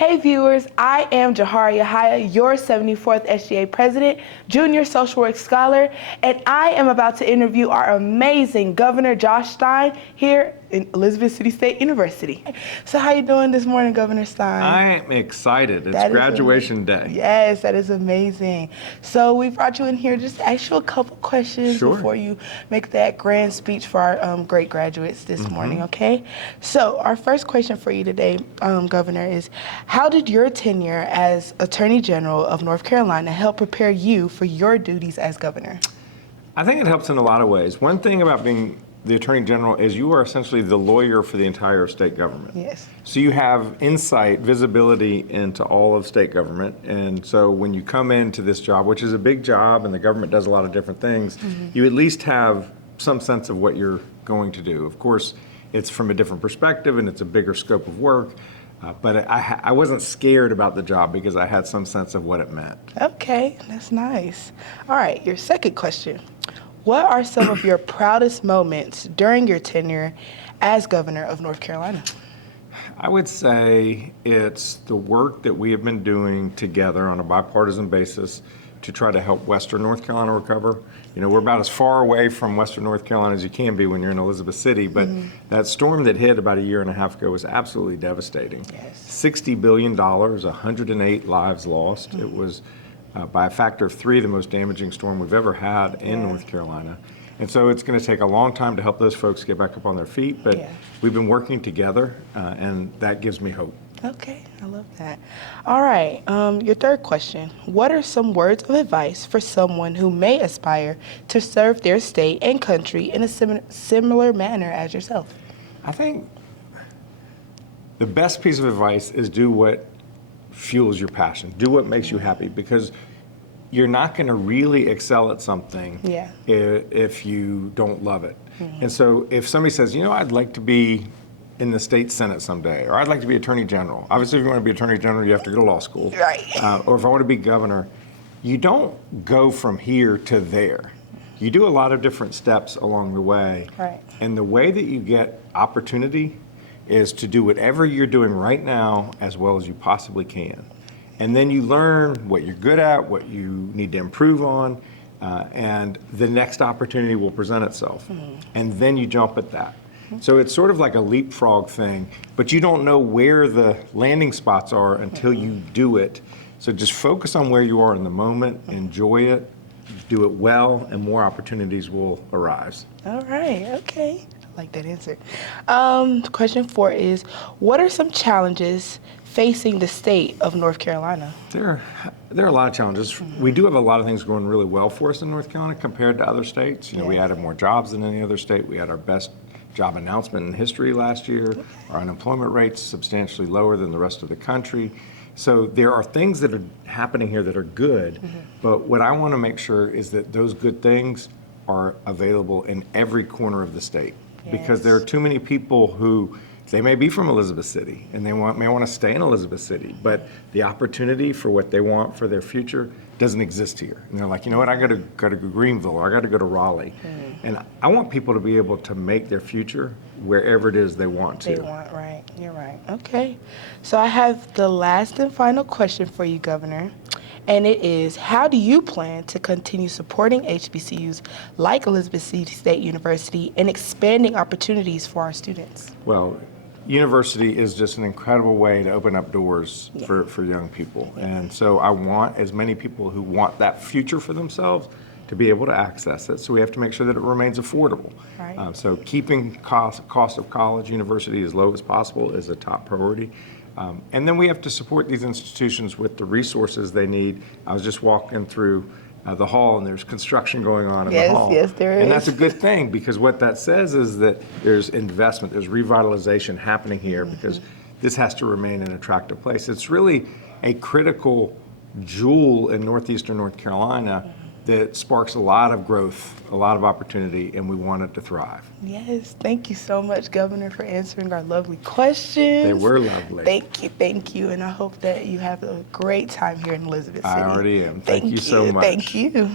Hey viewers, I am Jaharah Yahaya, your 74th SGA President, Junior Social Work Scholar, and I am about to interview our amazing Governor Josh Stein here in Elizabeth City State University. So how you doing this morning, Governor Stein? I am excited. It's graduation day. Yes, that is amazing. So we brought you in here just to ask you a couple questions before you make that grand speech for our great graduates this morning, okay? So our first question for you today, Governor, is how did your tenure as Attorney General of North Carolina help prepare you for your duties as governor? I think it helps in a lot of ways. One thing about being the Attorney General is you are essentially the lawyer for the entire state government. Yes. So you have insight, visibility into all of state government. And so when you come into this job, which is a big job and the government does a lot of different things, you at least have some sense of what you're going to do. Of course, it's from a different perspective and it's a bigger scope of work. But I wasn't scared about the job because I had some sense of what it meant. Okay, that's nice. All right, your second question. What are some of your proudest moments during your tenure as governor of North Carolina? I would say it's the work that we have been doing together on a bipartisan basis to try to help Western North Carolina recover. You know, we're about as far away from Western North Carolina as you can be when you're in Elizabeth City, but that storm that hit about a year and a half ago was absolutely devastating. Yes. $60 billion, 108 lives lost. It was, by a factor of 3, the most damaging storm we've ever had in North Carolina. And so it's going to take a long time to help those folks get back up on their feet, but we've been working together, and that gives me hope. Okay, I love that. All right, your third question. What are some words of advice for someone who may aspire to serve their state and country in a similar manner as yourself? I think the best piece of advice is do what fuels your passion. Do what makes you happy, because you're not going to really excel at something if you don't love it. And so if somebody says, you know, I'd like to be in the state Senate someday, or I'd like to be Attorney General. Obviously, if you want to be Attorney General, you have to go to law school. Right. Or if I want to be governor, you don't go from here to there. You do a lot of different steps along the way. Right. And the way that you get opportunity is to do whatever you're doing right now as well as you possibly can. And then you learn what you're good at, what you need to improve on, and the next opportunity will present itself. And then you jump at that. So it's sort of like a leapfrog thing, but you don't know where the landing spots are until you do it. So just focus on where you are in the moment, enjoy it, do it well, and more opportunities will arise. All right, okay. I like that answer. Question 4 is, what are some challenges facing the state of North Carolina? There are a lot of challenges. We do have a lot of things going really well for us in North Carolina compared to other states. You know, we added more jobs than any other state. We had our best job announcement in history last year. Our unemployment rate's substantially lower than the rest of the country. So there are things that are happening here that are good, but what I want to make sure is that those good things are available in every corner of the state. Because there are too many people who, they may be from Elizabeth City and they may want to stay in Elizabeth City, but the opportunity for what they want for their future doesn't exist here. And they're like, you know what, I got to go to Greenville, or I got to go to Raleigh. And I want people to be able to make their future wherever it is they want to. Right, you're right. Okay, so I have the last and final question for you, Governor. And it is, how do you plan to continue supporting HBCUs like Elizabeth City State University and expanding opportunities for our students? Well, university is just an incredible way to open up doors for young people. And so I want as many people who want that future for themselves to be able to access it. So we have to make sure that it remains affordable. Right. So keeping cost of college, university as low as possible is a top priority. And then we have to support these institutions with the resources they need. I was just walking through the hall, and there's construction going on in the hall. Yes, there is. And that's a good thing, because what that says is that there's investment, there's revitalization happening here, because this has to remain an attractive place. It's really a critical jewel in northeastern North Carolina that sparks a lot of growth, a lot of opportunity, and we want it to thrive. Yes, thank you so much, Governor, for answering our lovely questions. They were lovely. Thank you, and I hope that you have a great time here in Elizabeth City. I already am. Thank you so much. Thank you.